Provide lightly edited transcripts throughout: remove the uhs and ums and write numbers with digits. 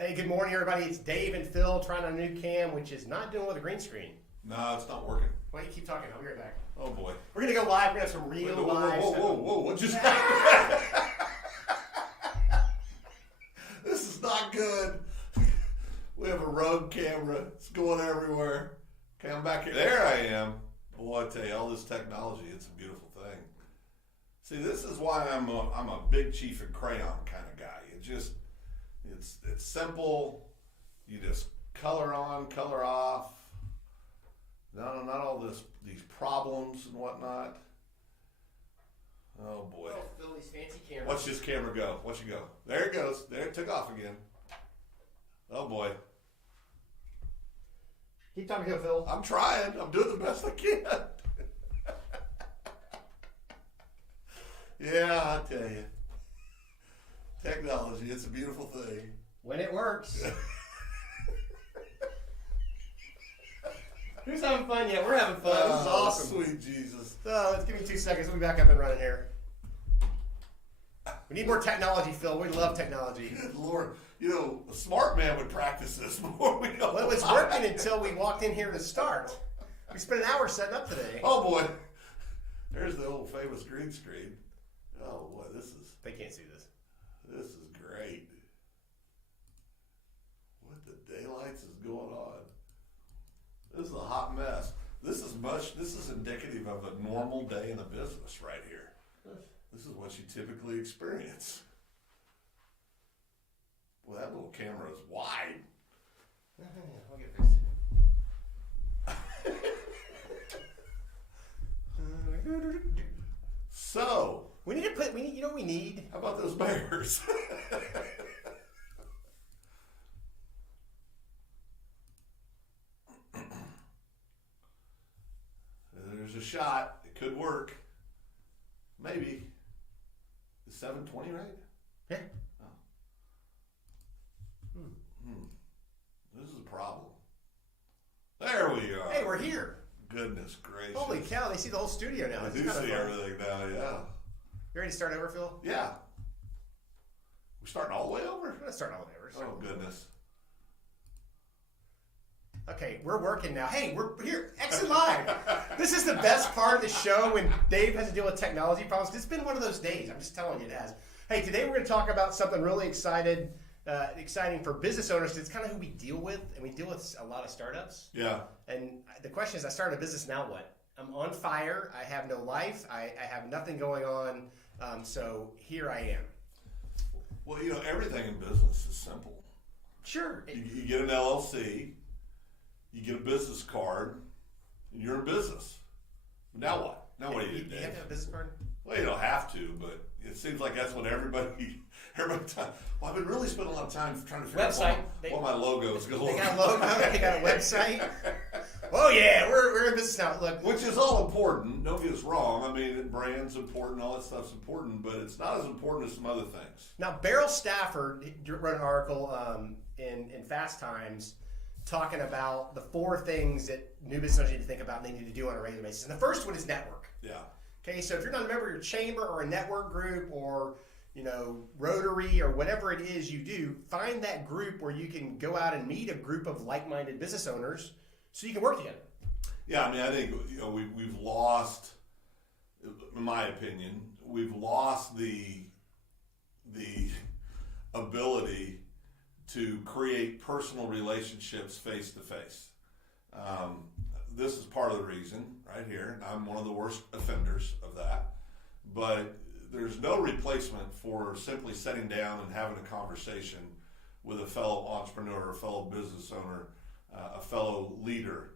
Hey, good morning, everybody. It's Dave and Phil trying a new cam, which is not doing with a green screen. No, it's not working. Why don't you keep talking? I'll be right back. Oh, boy. We're going to go live. We're going to have some real live stuff. Whoa. What just happened? This is not good. We have a rogue camera. It's going everywhere. Okay, I'm back here. There I am. Boy, I tell you, all this technology, it's a beautiful thing. See, this is why I'm a big Chief and Crayon kind of guy. It's simple. You just color on, color off. No, not all these problems and whatnot. Oh boy. Oh, Phil, these fancy cameras. Watch this camera go. Watch it go. There it goes. There it took off again. Oh boy. Keep talking to Phil. I'm trying. I'm doing the best I can. Yeah, I tell you. Technology, it's a beautiful thing. When it works. Who's having fun yet? We're having fun. This is awesome. Sweet Jesus. So let's give me 2 seconds. We'll be back up and running here. We need more technology, Phil. We love technology. Good Lord. You know, a smart man would practice this before we go. Well, it was working until we walked in here to start. We spent an hour setting up today. Oh, boy. There's the old famous green screen. Oh, boy, They can't see this. This is great. What the daylights is going on? This is a hot mess. This is indicative of a normal day in a business right here. This is what you typically experience. Well, that little camera is wide. I'll get it fixed. So, you know what we need? how about those bears? There's a shot. It could work. Maybe. Is 720 right? Yeah. Oh. This is a problem. There we are. Hey, we're here. Goodness gracious. Holy cow, they see the whole studio now. I This do is kinda see fun. everything now, yeah. You ready to start over, Phil? Yeah. We're starting all the way over? We're going to start all over. Oh, goodness. Okay, we're working now. Hey, we're here. EXSIN Live. This is the best part of the show when Dave has to deal with technology problems. It's been one of those days. I'm just telling you it has. Hey, today we're going to talk about something really exciting for business owners. It's kind of who we deal with, and we deal with a lot of startups. Yeah. And the question is, I started a business, now what? I'm on fire. I have no life. I have nothing going on. So here I am. Well, you know, everything in business is simple. Sure. You get an LLC, you get a business card, and you're in business. Now what? Now what do you do, You have to have a business card? Well, you don't have to, but it seems like that's what everybody time. Well, I've been really spending a lot of time trying to figure Website. out what my logo is going to They look got a like. logo. They got a website. Oh yeah, we're in business now. Look, Which is all important. Don't get us wrong. I mean, brand's important, all that stuff's important, but it's not as important as some other things. now Beryl Stafford wrote an article in Fast Times talking about the 4 things that new business owners need to think about and they need to do on a regular basis. And the first one is network. Yeah. Okay, so if you're not a member of your chamber or a network group or Rotary or whatever it is you do, find that group where you can go out and meet a group of like-minded business owners so you can work together. Yeah, I mean, I think we've lost, in my opinion, we've lost the ability to create personal relationships face to face. This is part of the reason right here. I'm one of the worst offenders of that, but there's no replacement for simply sitting down and having a conversation with a fellow entrepreneur, a fellow business owner, a fellow leader,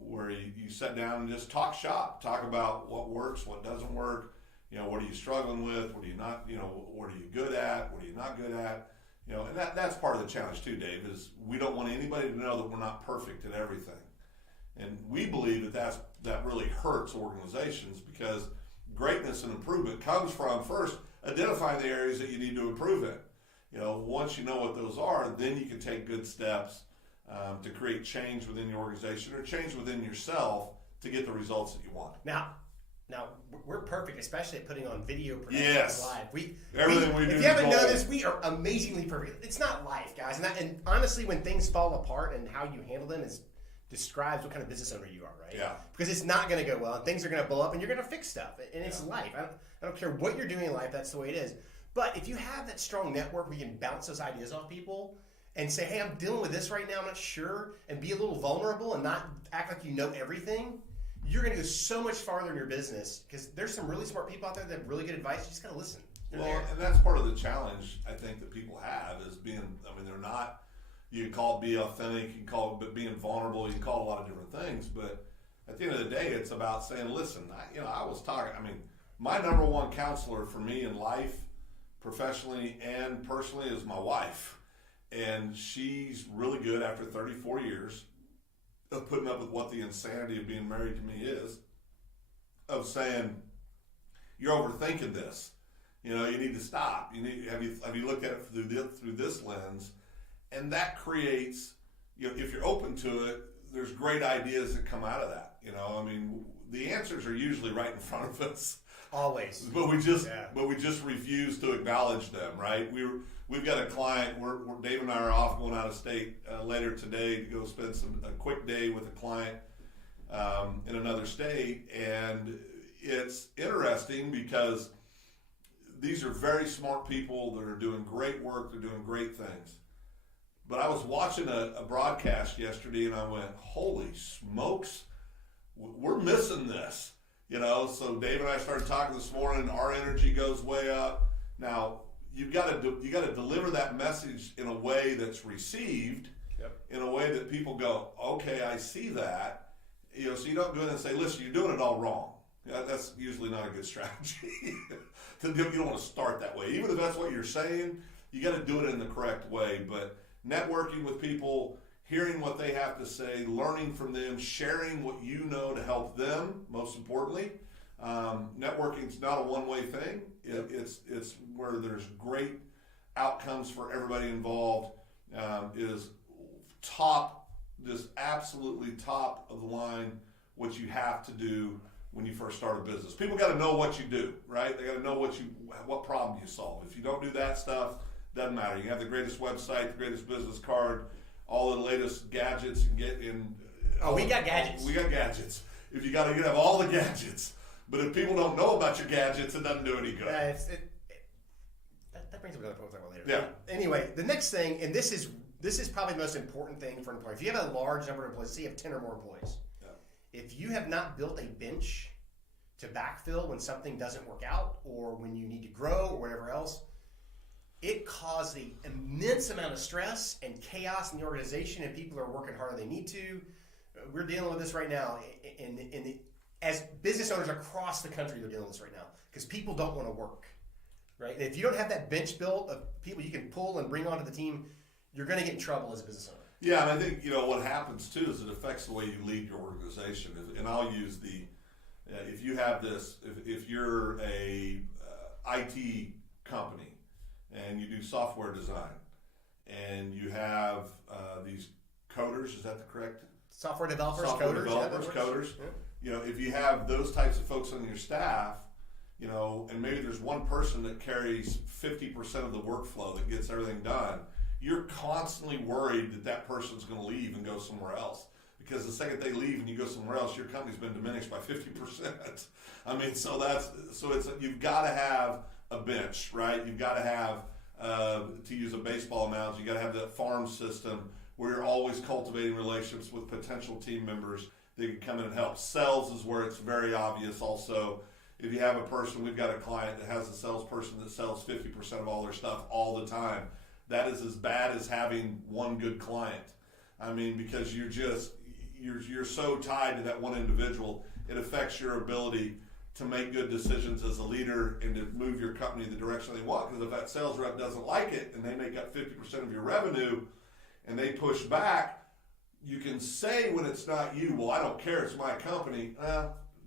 where you sit down and just talk shop, talk about what works, what doesn't work, what are you struggling with, what are you not, what are you good at, what are you not good at, and that's part of the challenge too, Dave, is we don't want anybody to know that we're not perfect at everything. And we believe that really hurts organizations because greatness and improvement comes from first identifying the areas that you need to improve in. Once you know what those are, then you can take good steps to create change within your organization or change within yourself to get the results that you want. Now, Now, we're perfect, especially at putting on video productions Yes. live. Everything we do if you haven't gold. noticed, we are amazingly perfect. It's not life, guys. And honestly, when things fall apart and how you handle them describes what kind of business owner you are, right? Yeah. Because it's not going to go well, and things are going to blow up, and you're going to fix stuff. And it's life. I don't care what you're doing in life, that's the way it is. But if you have that strong network where you can bounce those ideas off people and say, hey, I'm dealing with this right now, I'm not sure, and be a little vulnerable and not act like you know everything, you're going to go so much farther in your business because there's some really smart people out there that have really good advice. You just got to listen. Well, and that's part of the challenge I think that people have is being, they're not, you can call it be authentic, you can call it but being vulnerable, you can call it a lot of different things, but at the end of the day, it's about saying, listen, I was talking, my number one counselor for me in life, professionally and personally, is my wife. And she's really good after 34 years of putting up with what the insanity of being married to me is, of saying, you're overthinking this. You need to stop. Have you looked at it through this lens? And that creates, if you're open to it, there's great ideas that come out of that. The answers are usually right in front of us. Always. But we just refuse to acknowledge them, right? We've got a client. Dave and I are off going out of state later today to go spend a quick day with a client in another state, and it's interesting because these are very smart people that are doing great work. They're doing great things. But I was watching a broadcast yesterday, and I went, "Holy smokes, we're missing this." So Dave and I started talking this morning. Our energy goes way up. Now you got to deliver that message in a way that's received, in a way that people go, "Okay, I see that." So you don't go in and say, "Listen, you're doing it all wrong." That's usually not a good strategy. You don't want to start that way. Even if that's what you're saying, you got to do it in the correct way. But networking with people, hearing what they have to say, learning from them, sharing what you know to help them, most importantly. Networking is not a one-way thing. It's where there's great outcomes for everybody involved. Is just absolutely top of the line what you have to do when you first start a business. People got to know what you do, right? They got to know what problem you solve. If you don't do that stuff, doesn't matter. You have the greatest website, the greatest business card, all the latest gadgets you can get in. We got gadgets. We got gadgets. If you have all the gadgets, but if people don't know about your gadgets, it doesn't do any good. That brings up another point we'll talk about later. Yeah. Anyway, the next thing, and this is probably the most important thing for an employee. If you have a large number of employees, say you have 10 or more employees, if you have not built a bench to backfill when something doesn't work out or when you need to grow or whatever else, it causes an immense amount of stress and chaos in the organization, and people are working harder than they need to. We're dealing with this right now, as business owners across the country, they're dealing with this right now because people don't want to work, right? And if you don't have that bench built of people you can pull and bring onto the team, you're going to get in trouble as a business owner. Yeah, and I think what happens too is it affects the way you lead your organization. And I'll use if you have this, if you're a IT company and you do software design and you have these coders, is that the correct? Software developers, coders. Yeah. If you have those types of folks on your staff, and maybe there's one person that carries 50% of the workflow that gets everything done, you're constantly worried that person's going to leave and go somewhere else. Because the second they leave and you go somewhere else, your company's been diminished by 50%. You've got to have a bench, right? You've got to have, to use a baseball analogy, you got to have that farm system where you're always cultivating relationships with potential team members that can come in and help. Sales is where it's very obvious also. If you have a person, we've got a client that has a salesperson that sells 50% of all their stuff all the time. That is as bad as having one good client. Because you're so tied to that one individual, it affects your ability to make good decisions as a leader and to move your company in the direction they want. Because if that sales rep doesn't like it and they make up 50% of your revenue and they push back, you can say when it's not you, well, I don't care, it's my company.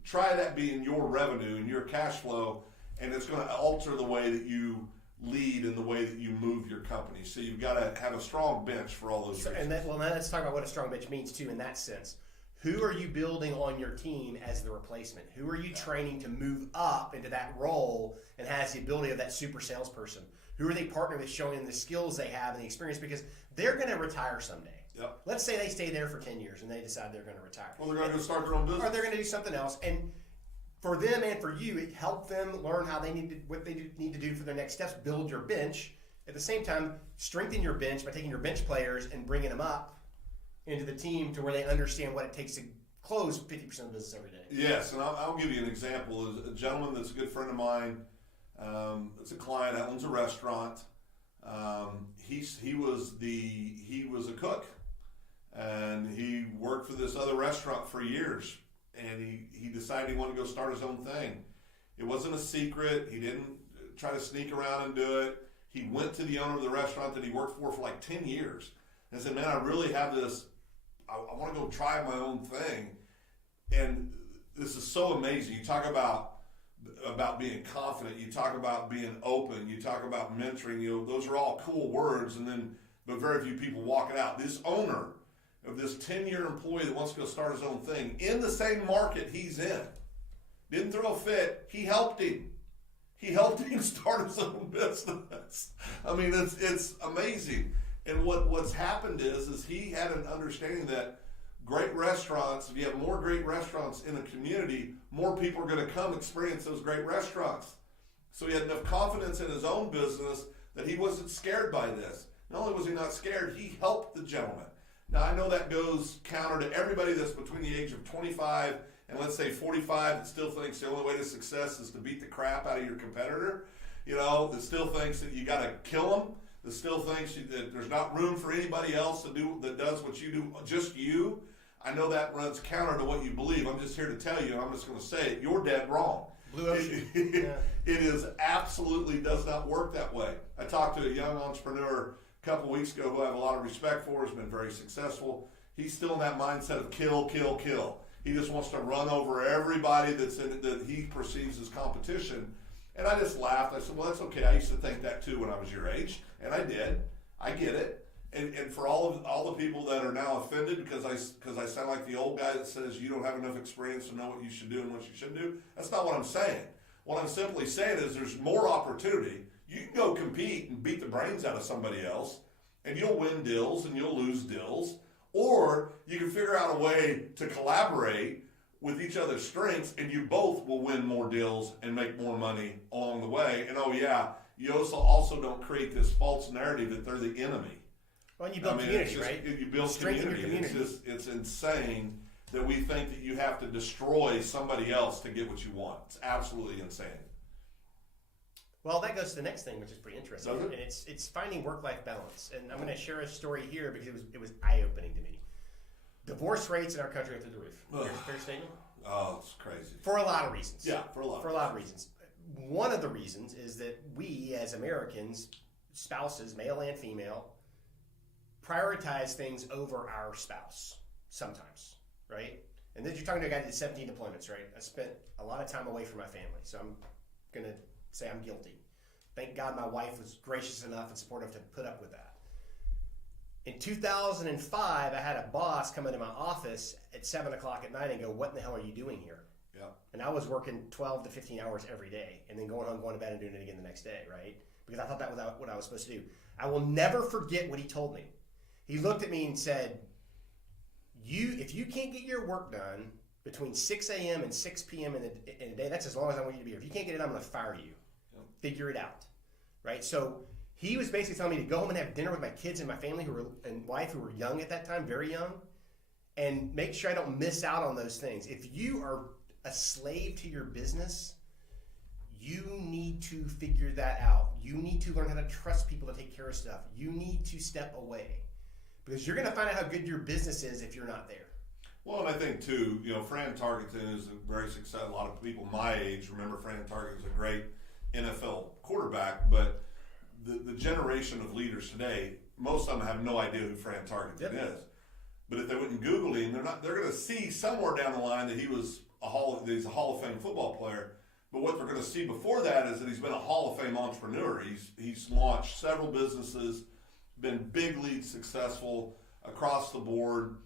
Try that being your revenue and your cash flow, and it's going to alter the way that you lead and the way that you move your company. So you've got to have a strong bench for all those reasons. Now let's talk about what a strong bench means too in that sense. Who are you building on your team as the replacement? Who are you training to move up into that role and has the ability of that super salesperson? Who are they partnering with, showing them the skills they have and the experience? Because they're going to retire someday. Yep. Let's say they stay there for 10 years and they decide they're going to retire. Well, they're going to go start their own business. Or they're going to do something else. And for them and for you, it helped them learn how they what they need to do for their next steps, build your bench. At the same time, strengthen your bench by taking your bench players and bringing them up into the team to where they understand what it takes to close 50% of the business every day. Yes, and I'll give you an example. A gentleman that's a good friend of mine, it's a client that owns a restaurant. He was a cook, and he worked for this other restaurant for years, and he decided he wanted to go start his own thing. It wasn't a secret. He didn't try to sneak around and do it. He went to the owner of the restaurant that he worked for like 10 years and said, man, I really have this, I want to go try my own thing. And this is so amazing. You talk about being confident. You talk about being open. You talk about mentoring. Those are all cool words, but very few people walk it out. This owner of this 10-year employee that wants to go start his own thing in the same market he's in, didn't throw a fit. He helped him. He helped him start his own business. I mean, it's amazing. And what's happened is he had an understanding that great restaurants, if you have more great restaurants in a community, more people are going to come experience those great restaurants. So he had enough confidence in his own business that he wasn't scared by this. Not only was he not scared, he helped the gentleman. Now, I know that goes counter to everybody that's between the age of 25 and let's say 45 that still thinks the only way to success is to beat the crap out of your competitor, that still thinks that you got to kill them, that still thinks that there's not room for anybody else that does what you do, just you. I know that runs counter to what you believe. I'm just here to tell you, and I'm just going to say it, you're dead wrong. Blue ocean. It is absolutely does not work that way. I talked to a young entrepreneur a couple weeks ago who I have a lot of respect for, has been very successful. He's still in that mindset of kill, kill, kill. He just wants to run over everybody that's in it that he perceives as competition. And I just laughed. I said, well, that's okay. I used to think that too when I was your age. And I did. I get it. And for all the people that are now offended because I sound like the old guy that says you don't have enough experience to know what you should do and what you shouldn't do, that's not what I'm saying. What I'm simply saying is there's more opportunity. You can go compete and beat the brains out of somebody else, and you'll win deals and you'll lose deals. Or you can figure out a way to collaborate with each other's strengths, and you both will win more deals and make more money along the way. And you also don't create this false narrative that they're the enemy. Well, and you build community, right? You build community. It's insane that we think that you have to destroy somebody else to get what you want. It's absolutely insane. Well, that goes to the next thing, which is pretty interesting, Does it? and it's finding work-life balance. And I'm going to share a story here because it was eye-opening to me. Divorce rates in our country are through the roof. Fair statement? Oh, it's crazy. For a lot of reasons. Yeah, for a lot of reasons. One of the reasons is that we, as Americans, spouses, male and female, prioritize things over our spouse sometimes, right? And then you're talking to a guy that did 17 deployments, right? I spent a lot of time away from my family, so I'm going to say I'm guilty. Thank God my wife was gracious enough and supportive to put up with that. In 2005, I had a boss come into my office at 7 o'clock at night and go, what in the hell are you doing here? Yeah. And I was working 12 to 15 hours every day and then going home, going to bed and doing it again the next day, right? Because I thought that was what I was supposed to do. I will never forget what he told me. He looked at me and said, if you can't get your work done between 6 a.m. and 6 p.m. in a day, that's as long as I want you to be here. If you can't get it, I'm going to fire you. Yep. Figure it out, right? So he was basically telling me to go home and have dinner with my kids and my family and wife who were young at that time, very young, and make sure I don't miss out on those things. If you are a slave to your business, you need to figure that out. You need to learn how to trust people to take care of stuff. You need to step away because you're going to find out how good your business is if you're not there. Well, and I think too, Fran Tarkenton is a very successful. A lot of people my age remember Fran Tarkenton is a great NFL quarterback, but the generation of leaders today, most of them have no idea who Fran Tarkenton is. But if they went and Google him, they're going to see somewhere down the line that he's a Hall of Fame football player. But what they're going to see before that is that he's been a Hall of Fame entrepreneur. He's launched several businesses, been big lead successful across the board.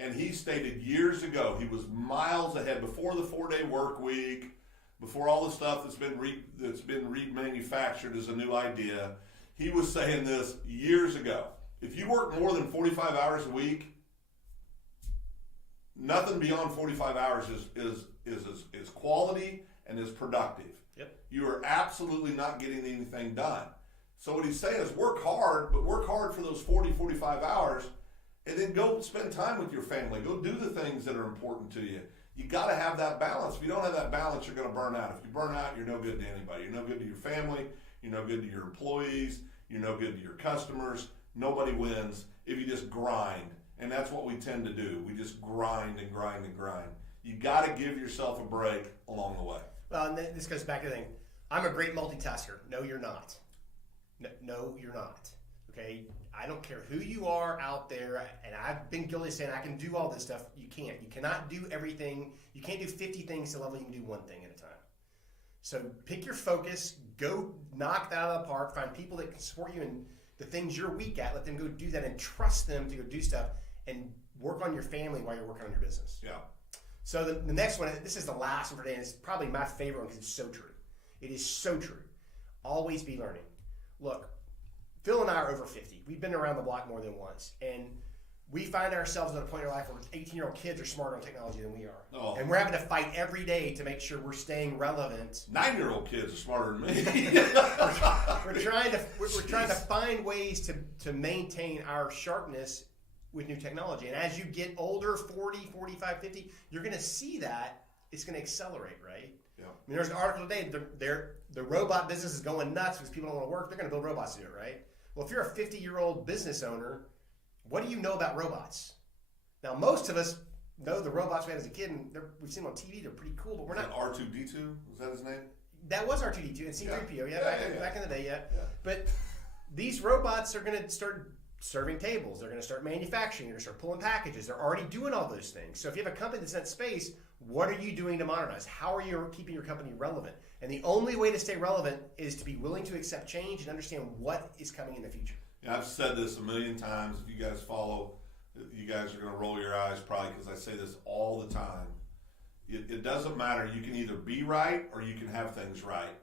And he stated years ago, he was miles ahead before the 4-day work week, before all the stuff that's been remanufactured as a new idea. He was saying this years ago. If you work more than 45 hours a week, nothing beyond 45 hours is quality and is productive. Yep. You are absolutely not getting anything done. So what he's saying is work hard, but work hard for those 40, 45 hours, and then go spend time with your family. Go do the things that are important to you. You got to have that balance. If you don't have that balance, you're going to burn out. If you burn out, you're no good to anybody. You're no good to your family. You're no good to your employees. You're no good to your customers. Nobody wins if you just grind. And that's what we tend to do. We just grind and grind and grind. You got to give yourself a break along the way. Well, and this goes back to the thing. I'm a great multitasker. No, you're not. No, you're not. Okay? I don't care who you are out there, and I've been guilty of saying I can do all this stuff. You can't. You cannot do everything. You can't do 50 things to level. You can do one thing at a time. So pick your focus. Go knock that out of the park. Find people that can support you in the things you're weak at. Let them go do that and trust them to go do stuff and work on your family while you're working on your business. Yeah. So the next one, this is the last one for today, and it's probably my favorite one because it's so true. It is so true. Always be learning. Look, Phil and I are over 50. We've been around the block more than once. And we find ourselves at a point in our life where 18-year-old kids are smarter on technology than we are. Oh. And we're having to fight every day to make sure we're staying relevant. 9-year-old kids are smarter than me. we're trying to find ways to maintain our sharpness with new technology. And as you get older, 40, 45, 50, you're going to see that it's going to accelerate, right? Yeah. I mean, there's an article today, the robot business is going nuts because people don't want to work. They're going to build robots to do it, right? Well, if you're a 50-year-old business owner, what do you know about robots? Now, most of us know the robots we had as a kid, and we've seen them on TV. They're pretty cool, but we're not. R2D2? Was that his name? That was R2D2 and C3PO, back in the day, Yeah. But these robots are going to start serving tables. They're going to start manufacturing. They're going to start pulling packages. They're already doing all those things. So if you have a company that's in that space, what are you doing to modernize? How are you keeping your company relevant? And the only way to stay relevant is to be willing to accept change and understand what is coming in the future. Yeah, I've said this a million times. If you guys follow, you guys are going to roll your eyes probably because I say this all the time. It doesn't matter. You can either be right or you can have things right.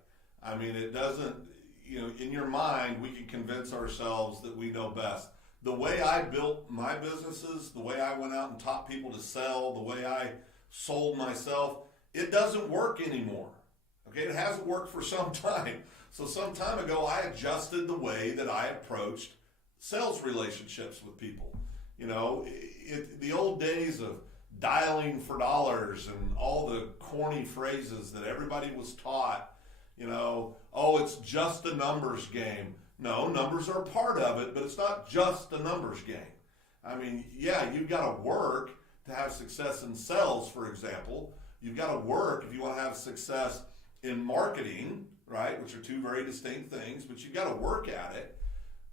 I mean, it doesn't, in your mind, we can convince ourselves that we know best. The way I built my businesses, the way I went out and taught people to sell, the way I sold myself, it doesn't work anymore. Okay, it hasn't worked for some time. So some time ago, I adjusted the way that I approached sales relationships with people. The old days of dialing for dollars and all the corny phrases that everybody was taught, it's just a numbers game. No, numbers are a part of it, but it's not just a numbers game. I mean, yeah, you've got to work to have success in sales, for example. You've got to work if you want to have success in marketing, right, which are two very distinct things, but you've got to work at it,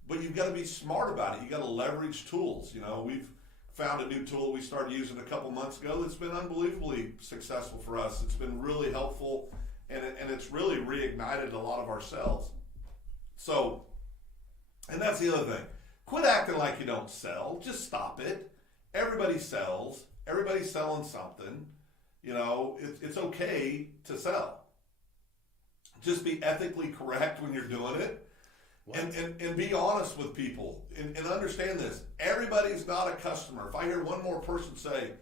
but you've got to be smart about it. You've got to leverage tools. We've found a new tool we started using a couple months ago that's been unbelievably successful for us. It's been really helpful, and it's really reignited a lot of our sales. So, and that's the other thing. Quit acting like you don't sell. Just stop it. Everybody sells. Everybody's selling something. It's okay to sell. Just be ethically correct when you're doing it. And be honest with people. And understand this. Everybody's not a customer. If I hear one more person say,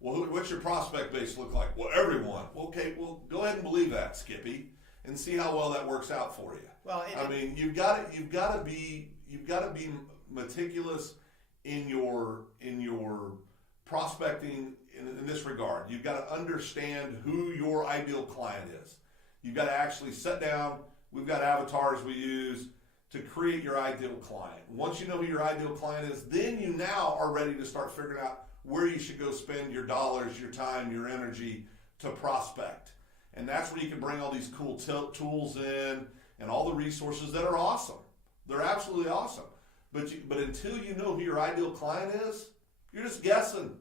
well, what's your prospect base look like? Well, everyone. Okay, well, go ahead and believe that, Skippy, and see how well that works out for you. Well, you've got to be meticulous in your prospecting in this regard. You've got to understand who your ideal client is. You've got to actually sit down. We've got avatars we use to create your ideal client. Once you know who your ideal client is, then you now are ready to start figuring out where you should go spend your dollars, your time, your energy to prospect. And that's where you can bring all these cool tools in and all the resources that are awesome. They're absolutely awesome. But until you know who your ideal client is, you're just guessing.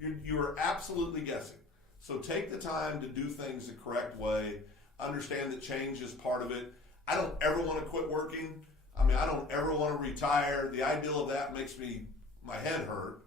You're absolutely guessing. So take the time to do things the correct way. Understand that change is part of it. I don't ever want to quit working. I don't ever want to retire. The ideal of that makes my head hurt.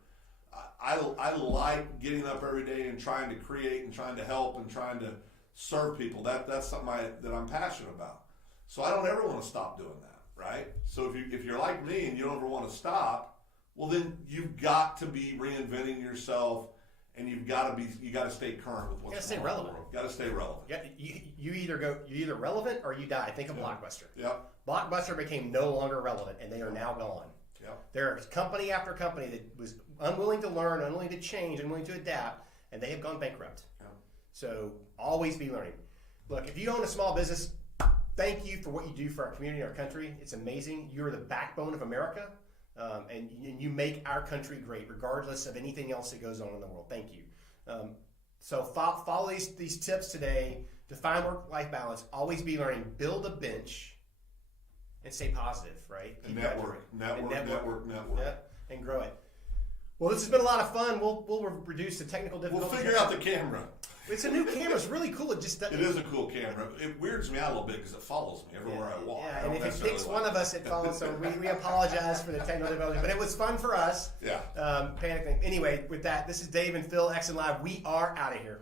I like getting up every day and trying to create and trying to help and trying to serve people. That's something that I'm passionate about. So I don't ever want to stop doing that, right? So if you're like me and you don't ever want to stop, well then you've got to be reinventing yourself, and you got to stay current with what's going on. Relevant. Got to stay relevant. Yeah, you either relevant or you die. Think of Blockbuster. Yep. Blockbuster became no longer relevant, and they are now gone. Yep. There is company after company that was unwilling to learn, unwilling to change, unwilling to adapt, and they have gone bankrupt. Yep. So always be learning. Look, if you own a small business, thank you for what you do for our community and our country. It's amazing. You're the backbone of America, and you make our country great, regardless of anything else that goes on in the world. Thank you. So follow these tips today to find work-life balance. Always be learning. Build a bench and stay positive, right? And network. Yeah, and grow it. Well, this has been a lot of fun. We'll reduce the technical difficulties. We'll figure out the camera. It's a new camera. It's really cool. It is a cool camera. It weirds me out a little bit because it follows me everywhere I walk. Yeah, and if it picks one of us, it follows. So we apologize for the technical difficulties, but it was fun for us. Yeah. Panic thing. Anyway, with that, this is Dave and Phil, EXSIN Live. We are out of here.